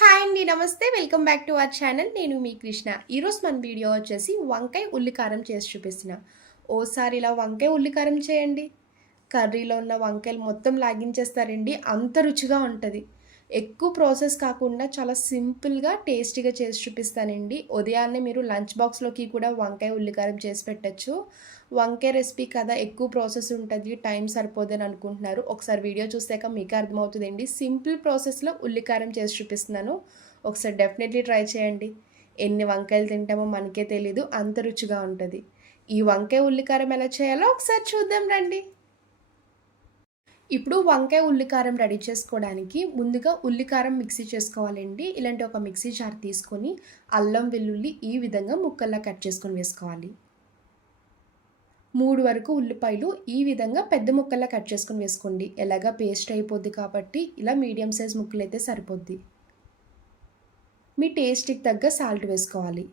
Hi అండి నమస్తే. Welcome back to our channel నేను మీ కృష్ణ. ఈరోజు మన వీడియో వచ్చేసి వంకాయ ఉల్లికారం చేసి చూపిస్తున్నా. ఓసారి ఇలా వంకాయ ఉల్లికారం చేయండి. కర్రీలో ఉన్న వంకాయలు మొత్తం లాగించేస్తారండి. అంత రుచిగా ఉంటుంది. ఎక్కువ ప్రాసెస్ కాకుండా చాలా సింపుల్గా టేస్టీగా చేసి చూపిస్తానండి. ఉదయాన్నే మీరు లంచ్ బాక్స్లోకి కూడా వంకాయ ఉల్లికారం చేసి పెట్టచ్చు. వంకాయ రెసిపీ కదా ఎక్కువ ప్రాసెస్ ఉంటుంది టైం సరిపోదని అనుకుంటున్నారు. ఒకసారి వీడియో చూసాక మీకు అర్థమవుతుందండి. సింపుల్ ప్రాసెస్లో ఉల్లికారం చేసి చూపిస్తున్నాను. ఒకసారి డెఫినెట్లీ ట్రై చేయండి. ఎన్ని వంకాయలు తింటామో మనకే తెలీదు అంత రుచిగా ఉంటుంది. ఈ వంకాయ ఉల్లికారం ఎలా చేయాలో ఒకసారి చూద్దాం రండి. ఇప్పుడు వంకాయ ఉల్లికారం రెడీ చేసుకోవడానికి ముందుగా ఉల్లికారం మిక్సీ చేసుకోవాలండి. ఇలాంటి ఒక మిక్సీ జార్ తీసుకొని అల్లం వెల్లుల్లి ఈ విధంగా ముక్కల్లా కట్ చేసుకొని వేసుకోవాలి. మూడు వరకు ఉల్లిపాయలు ఈ విధంగా పెద్ద ముక్కల్లా కట్ చేసుకొని వేసుకోండి. ఎలాగా పేస్ట్ అయిపోద్ది కాబట్టి ఇలా మీడియం సైజ్ ముక్కలు అయితే సరిపోద్ది. మీ టేస్ట్కి తగ్గ సాల్ట్ వేసుకోవాలి.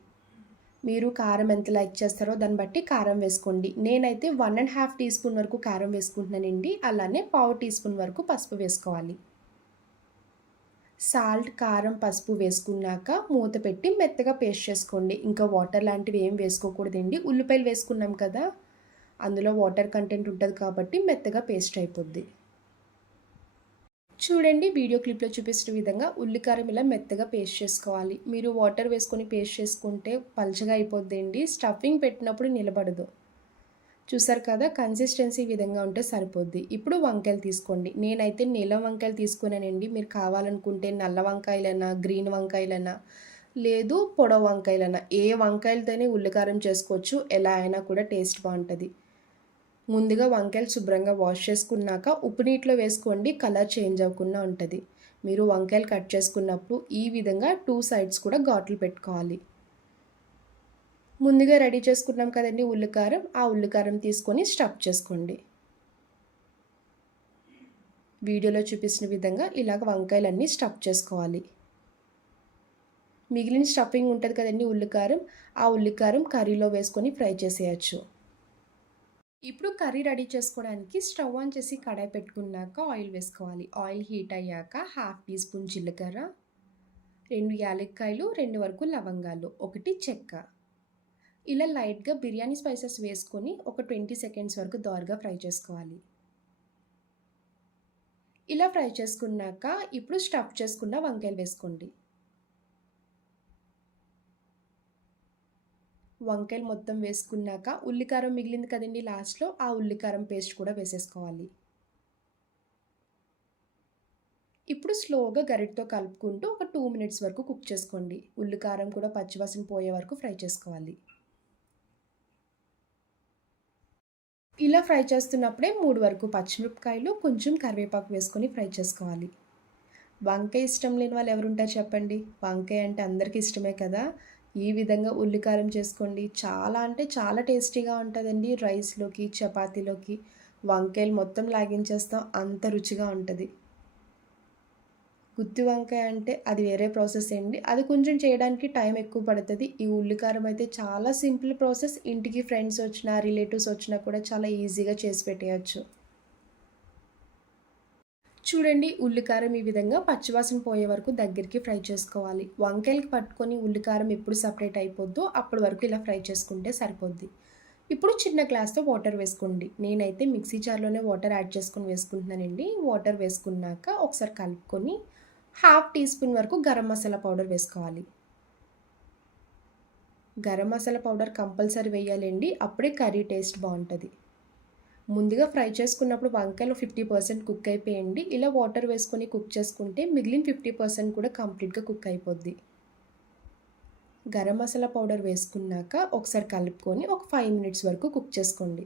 మీరు కారం ఎంత లైక్ చేస్తారో దాన్ని బట్టి కారం వేసుకోండి. నేనైతే one and half teaspoon వరకు కారం వేసుకుంటున్నానండి. అలానే పావు టీ స్పూన్ వరకు పసుపు వేసుకోవాలి. సాల్ట్ కారం పసుపు వేసుకున్నాక మూత పెట్టి మెత్తగా పేస్ట్ చేసుకోండి. ఇంకా వాటర్ లాంటివి ఏం వేసుకోకూడదండి. ఉల్లిపాయలు వేసుకున్నాం కదా అందులో వాటర్ కంటెంట్ ఉంటుంది కాబట్టి మెత్తగా పేస్ట్ అయిపోద్ది. చూడండి వీడియో క్లిప్లో చూపిస్తున్న విధంగా ఉల్లికారం ఇలా మెత్తగా పేస్ట్ చేసుకోవాలి. మీరు వాటర్ వేసుకొని పేస్ట్ చేసుకుంటే పల్చగా అయిపోద్దండి. స్టఫింగ్ పెట్టినప్పుడు నిలబడదు. చూసారు కదా కన్సిస్టెన్సీ విధంగా ఉంటే సరిపోద్ది. ఇప్పుడు వంకాయలు తీసుకోండి. నేనైతే నీలం వంకాయలు తీసుకున్నానండి. మీరు కావాలనుకుంటే నల్ల వంకాయలైనా గ్రీన్ వంకాయలైనా లేదు పొడవ వంకాయలైనా ఏ వంకాయలతోనే ఉల్లికారం చేసుకోవచ్చు ఎలా అయినా కూడా టేస్ట్ బాగుంటుంది. ముందుగా వంకాయలు శుభ్రంగా వాష్ చేసుకున్నాక ఉప్పు నీటిలో వేసుకోండి కలర్ చేంజ్ అవ్వకుండా ఉంటుంది. మీరు వంకాయలు కట్ చేసుకున్నప్పుడు ఈ విధంగా టూ సైడ్స్ కూడా ఘాట్లు పెట్టుకోవాలి. ముందుగా రెడీ చేసుకున్నాం కదండి ఉల్లికారం ఆ ఉల్లికారం తీసుకొని స్టఫ్ చేసుకోండి. వీడియోలో చూపించిన విధంగా ఇలాగ వంకాయలన్నీ స్టఫ్ చేసుకోవాలి. మిగిలిన స్టఫింగ్ ఉంటుంది కదండి ఉల్లికారం ఆ ఉల్లికారం కర్రీలో వేసుకొని ఫ్రై చేసేయచ్చు. ఇప్పుడు కర్రీ రెడీ చేసుకోవడానికి స్టవ్ ఆన్ చేసి కడాయి పెట్టుకున్నాక ఆయిల్ వేసుకోవాలి. ఆయిల్ హీట్ అయ్యాక హాఫ్ టీ స్పూన్ జీలకర్ర రెండు యాలక్కాయలు రెండు వరకు లవంగాలు ఒకటి చెక్క. ఇలా లైట్గా బిర్యానీ స్పైసెస్ వేసుకొని ఒక ట్వంటీ సెకండ్స్ వరకు దోరగా ఫ్రై చేసుకోవాలి. ఇలా ఫ్రై చేసుకున్నాక ఇప్పుడు స్టఫ్ చేసుకున్న వంకాయలు వేసుకోండి. వంకాయలు మొత్తం వేసుకున్నాక ఉల్లికారం మిగిలింది కదండి లాస్ట్లో ఆ ఉల్లికారం పేస్ట్ కూడా వేసేసుకోవాలి. ఇప్పుడు స్లోగా గరిటతో కలుపుకుంటూ ఒక టూ మినిట్స్ వరకు కుక్ చేసుకోండి. ఉల్లికారం కూడా పచ్చివాసన పోయే వరకు ఫ్రై చేసుకోవాలి. ఇలా ఫ్రై చేస్తున్నప్పుడే మూడు వరకు పచ్చిమిరపకాయలు కొంచెం కరివేపాకు వేసుకొని ఫ్రై చేసుకోవాలి. వంకాయ ఇష్టం లేని వాళ్ళు ఎవరుంటారు చెప్పండి? వంకాయ అంటే అందరికీ ఇష్టమే కదా? ఈ విధంగా ఉల్లికారం చేసుకోండి. చాలా అంటే చాలా టేస్టీగా ఉంటుందండి రైస్లోకి చపాతీలోకి. వంకాయలు మొత్తం లాగించేస్తాం. అంత రుచిగా ఉంటుంది. గుత్తి వంకాయ అంటే అది వేరే ప్రాసెస్ అండి. అది కొంచెం చేయడానికి టైం ఎక్కువ పడుతుంది. ఈ ఉల్లికారం అయితే చాలా సింపుల్ ప్రాసెస్. ఇంటికి ఫ్రెండ్స్ వచ్చినా రిలేటివ్స్ వచ్చినా కూడా చాలా ఈజీగా చేసి పెట్టేయచ్చు. చూడండి ఉల్లికారం ఈ విధంగా పచ్చివాసన పోయే వరకు దగ్గరికి ఫ్రై చేసుకోవాలి. వంకాయలకి పట్టుకొని ఉల్లికారం ఎప్పుడు సపరేట్ అయిపోద్దో అప్పటి వరకు ఇలా ఫ్రై చేసుకుంటే సరిపోద్ది. ఇప్పుడు చిన్న గ్లాస్తో వాటర్ వేసుకోండి. నేనైతే మిక్సీ జార్లోనే వాటర్ యాడ్ చేసుకొని వేసుకుంటున్నానండి. వాటర్ వేసుకున్నాక ఒకసారి కలుపుకొని హాఫ్ టీ స్పూన్ వరకు గరం మసాలా పౌడర్ వేసుకోవాలి. గరం మసాలా పౌడర్ కంపల్సరీ వేయాలండి. అప్పుడే కర్రీ టేస్ట్ బాగుంటుంది. ముందుగా ఫ్రై చేసుకున్నప్పుడు వంకాయలు ఫిఫ్టీ పర్సెంట్ కుక్ అయిపోయండి. ఇలా వాటర్ వేసుకొని కుక్ చేసుకుంటే మిగిలిన ఫిఫ్టీ పర్సెంట్ కూడా కంప్లీట్గా కుక్ అయిపోద్ది. గరం మసాలా పౌడర్ వేసుకున్నాక ఒకసారి కలుపుకొని ఒక ఫైవ్ మినిట్స్ వరకు కుక్ చేసుకోండి.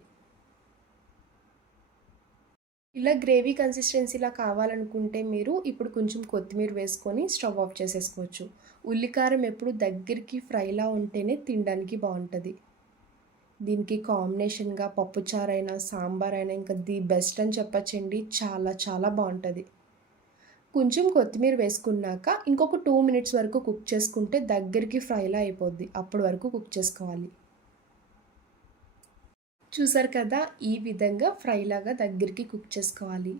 ఇలా గ్రేవీ కన్సిస్టెన్సీలా కావాలనుకుంటే మీరు ఇప్పుడు కొంచెం కొత్తిమీర వేసుకొని స్టవ్ ఆఫ్ చేసేసుకోవచ్చు. ఉల్లికారం ఎప్పుడు దగ్గరికి ఫ్రైలా ఉంటేనే తినడానికి బాగుంటుంది. దీనికి కాంబినేషన్గా పప్పుచారు అయినా సాంబార్ అయినా ఇంకా ది బెస్ట్ అని చెప్పచ్చండి చాలా చాలా బాగుంటుంది కొంచెం కొత్తిమీర వేసుకున్నాక ఇంకొక టూ మినిట్స్ వరకు కుక్ చేసుకుంటే దగ్గరికి ఫ్రైలా అయిపోద్ది అప్పటి వరకు కుక్ చేసుకోవాలి చూసారు కదా ఈ విధంగా ఫ్రైలాగా దగ్గరికి కుక్ చేసుకోవాలి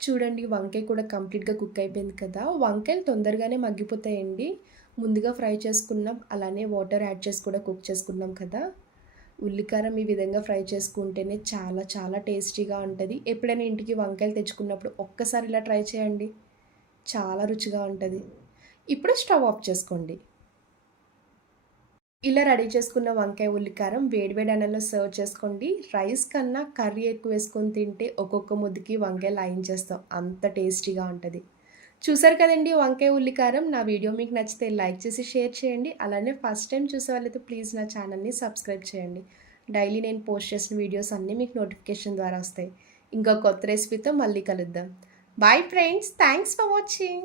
చూడండి వంకాయ కూడా కంప్లీట్‌గా కుక్ అయిపోయింది కదా! వంకాయలు తొందరగానే మగ్గిపోతాయండి. ముందుగా ఫ్రై చేసుకున్నాం. అలానే వాటర్ యాడ్ చేసి కూడా కుక్ చేసుకున్నాం కదా! ఉల్లికారం ఈ విధంగా ఫ్రై చేసుకుంటేనే చాలా చాలా టేస్టీగా ఉంటుంది ఎప్పుడైనా ఇంటికి వంకాయలు తెచ్చుకున్నప్పుడు ఒక్కసారి ఇలా ట్రై చేయండి. చాలా రుచిగా ఉంటుంది ఇప్పుడు స్టవ్ ఆఫ్ చేసుకోండి. ఇలా రెడీ చేసుకున్న వంకాయ ఉల్లికారం వేడివేడి అన్నంలో సర్వ్ చేసుకోండి. రైస్ కన్నా కర్రీ ఎక్కువ వేసుకొని తింటే ఒక్కొక్క ముద్దుకి వంకాయ లాగించేస్తాం. అంత టేస్టీగా ఉంటుంది చూసారు కదండీ వంకాయ ఉల్లికారం. నా వీడియో మీకు నచ్చితే లైక్ చేసి షేర్ చేయండి. అలానే ఫస్ట్ టైం చూసేవాళ్ళైతే ప్లీజ్ నా ఛానల్‌ని సబ్స్క్రైబ్ చేయండి. డైలీ నేను పోస్ట్ చేసిన వీడియోస్ అన్నీ మీకు నోటిఫికేషన్ ద్వారా వస్తాయి. ఇంకా కొత్త రెసిపీతో మళ్ళీ కలుద్దాం. Bye friends. Thanks for watching.